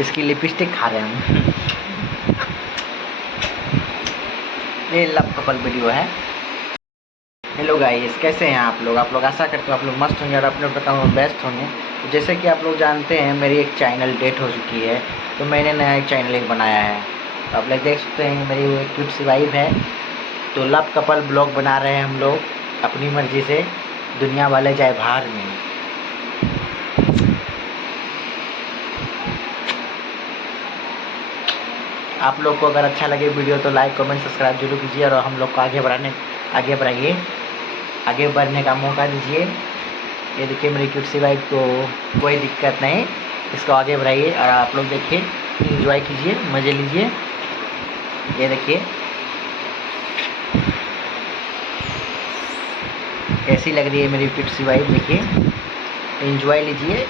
इसकी लिपस्टिक खा रहे हैं हम। ये लव कपल वीडियो है। हेलो गाइस, कैसे हैं आप लोग आशा करते हो आप लोग मस्त होंगे और अपने अपने काम में व्यस्त होंगे। तो जैसे कि आप लोग जानते हैं मेरी एक चैनल डेट हो चुकी है, तो मैंने नया एक चैनल एक बनाया है। तो आप लोग देख सकते हैं मेरी वो एक क्यूट सी वाइफ है। तो लव कपल ब्लॉग बना रहे हैं हम लोग अपनी मर्जी से, दुनिया वाले जाए बाहर में। आप लोग को अगर अच्छा लगे वीडियो तो लाइक कमेंट सब्सक्राइब जरूर कीजिए और हम लोग को आगे बढ़ाइए, आगे बढ़ने का मौका दीजिए। ये देखिए मेरी क्यूट सी वाइफ को कोई दिक्कत नहीं, इसको आगे बढ़ाइए और आप लोग देखिए, एंजॉय कीजिए, मज़े लीजिए। ये देखिए कैसी लग रही है मेरी क्यूट सी वाइफ, देखिए एंजॉय लीजिए।